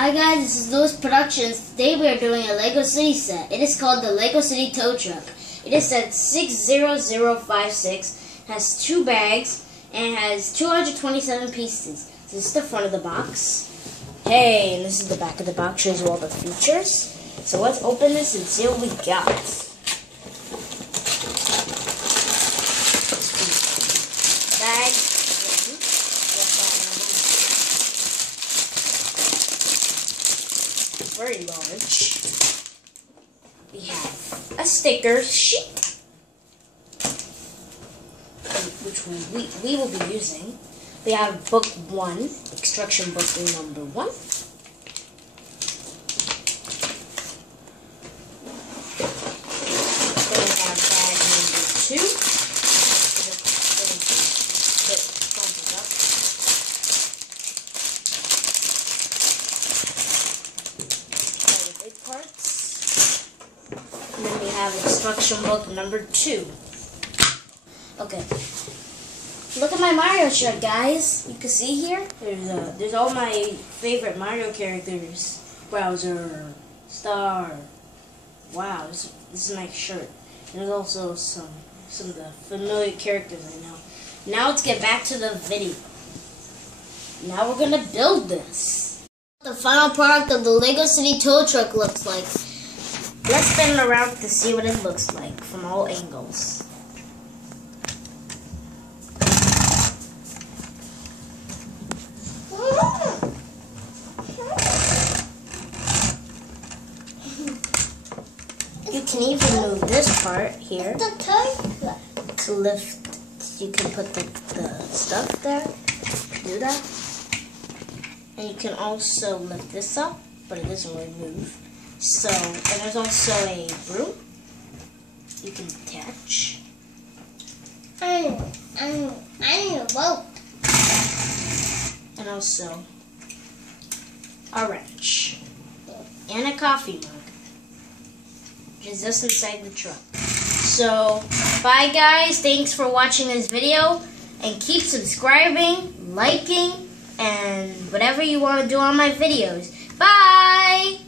Hi guys, this is Lewis Productions. Today we are doing a Lego City set. It is called the Lego City Tow Truck. It is set 60056, has 2 bags, and has 227 pieces. This is the front of the box. Hey, and this is the back of the box, shows you all the features. So let's open this and see what we got. Bag. Very large. We have a sticker sheet, which we will be using. We have book 1, instruction book number 1. Then we have bag number 2. Parts. And then we have instruction book number 2. Okay. Look at my Mario shirt, guys. You can see here. There's all my favorite Mario characters. Bowser, Star. Wow, this is a nice shirt. There's also some of the familiar characters I know. Now let's get back to the video. Now we're gonna build this. The final product of the Lego City Tow Truck looks like. Let's spin it around to see what it looks like from all angles. You can even move this part here to lift. You can put the stuff there. Do that. And you can also lift this up, but it doesn't really move. So, and there's also a broom you can attach. I need a boat. And also a wrench. And a coffee mug, which is just inside the truck. So, bye guys. Thanks for watching this video. And keep subscribing, liking, and whatever you want to do on my videos. Bye!